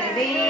baby.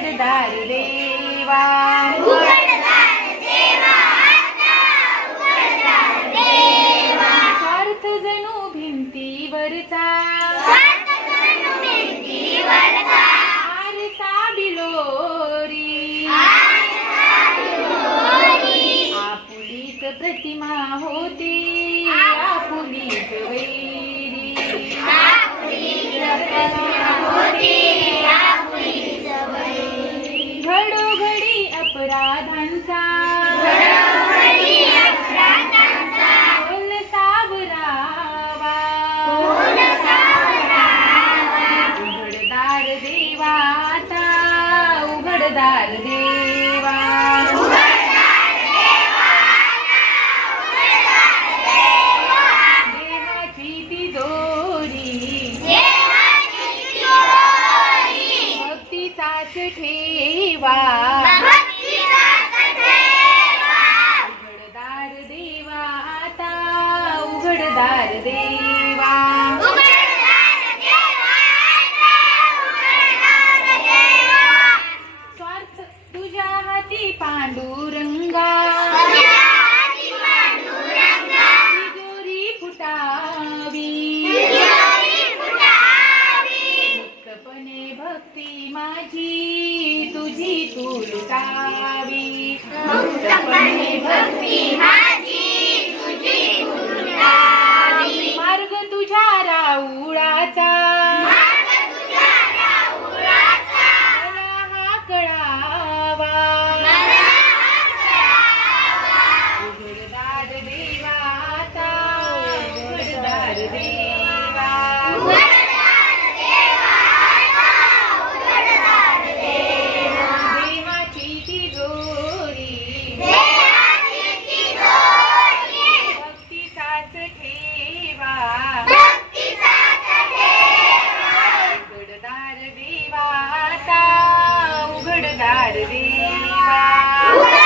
उघडदार देवा स्वार्थ जणू भिंतीवरचा आरसा बिलोरी आपुलीच प्रतिमा होती आपुलीच वैरी आपुलीच प्रतिमा होती घडोघडी अपराधांचा. बोल सावरावा? उघडदार देवाता उघडदार देवा serviva.